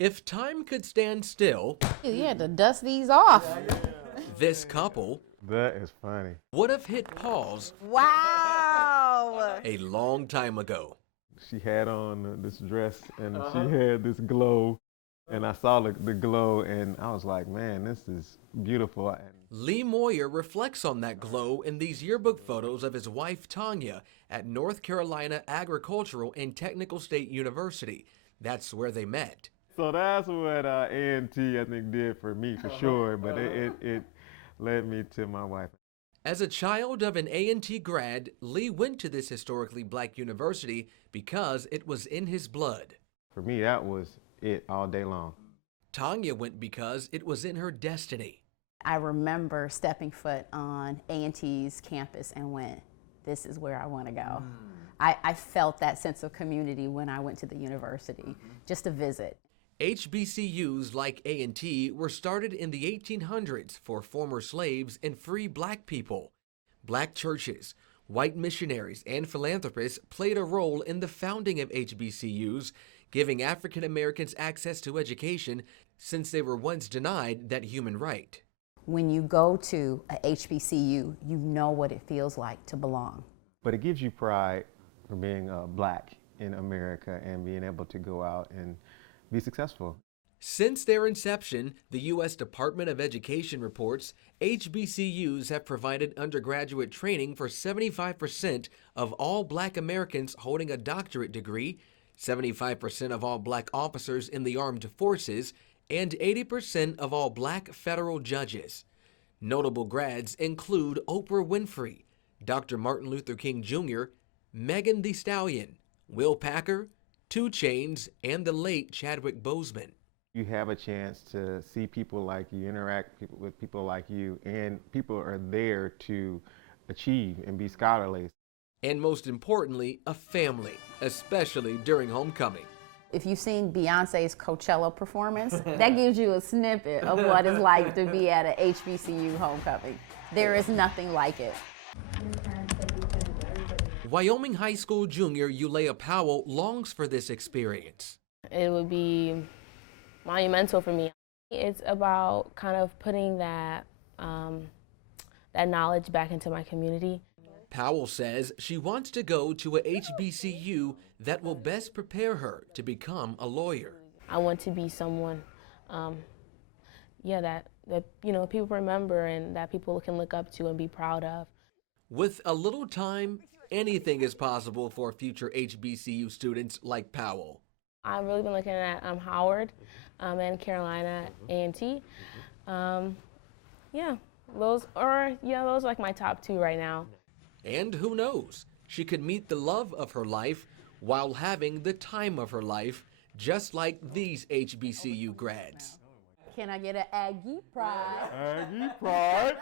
If time could stand still, You had to dust these off. this couple That is funny. would have hit pause Wow. a long time ago. She had on this dress and she had this glow, and I saw the glow and I was like, man, this is beautiful. Lee Moyer reflects on that glow in these yearbook photos of his wife Tanya at North Carolina Agricultural and Technical State University. That's where they met. So that's what A&T I think did for me for sure, but it led me to my wife. As a child of an A&T grad, Lee went to this historically black university because it was in his blood. For me, that was it all day long. Tanya went because it was in her destiny. I remember stepping foot on A&T's campus and went, this is where I want to go. I felt that sense of community when I went to the university, just to visit. HBCUs like A&T were started in the 1800s for former slaves and free black people. Black churches, white missionaries, and philanthropists played a role in the founding of HBCUs, giving African Americans access to education since they were once denied that human right. When you go to a HBCU, you know what it feels like to belong. But it gives you pride for being black in America and being able to go out and be successful. Since their inception, the U.S. Department of Education reports HBCUs have provided undergraduate training for 75% of all black Americans holding a doctorate degree, 75% of all black officers in the armed forces, and 80% of all black federal judges. Notable grads include Oprah Winfrey, Dr. Martin Luther King Jr., Megan Thee Stallion, Will Packer, 2 Chainz, and the late Chadwick Boseman. You have a chance to see people like you, interact with people like you, and people are there to achieve and be scholarly. And most importantly, a family, especially during homecoming. If you've seen Beyonce's Coachella performance, that gives you a snippet of what it's like to be at an HBCU homecoming. There is nothing like it. Wyoming High School junior Ulea Powell longs for this experience. It would be monumental for me. It's about kind of putting that knowledge back into my community. Powell says she wants to go to a HBCU that will best prepare her to become a lawyer. I want to be someone, that people remember and that people can look up to and be proud of. With a little time, anything is possible for future HBCU students like Powell. I've really been looking at Howard and Carolina A&T. Those are like my top 2 right now. And who knows, she could meet the love of her life while having the time of her life, just like these HBCU grads. Can I get an Aggie pride? Aggie pride.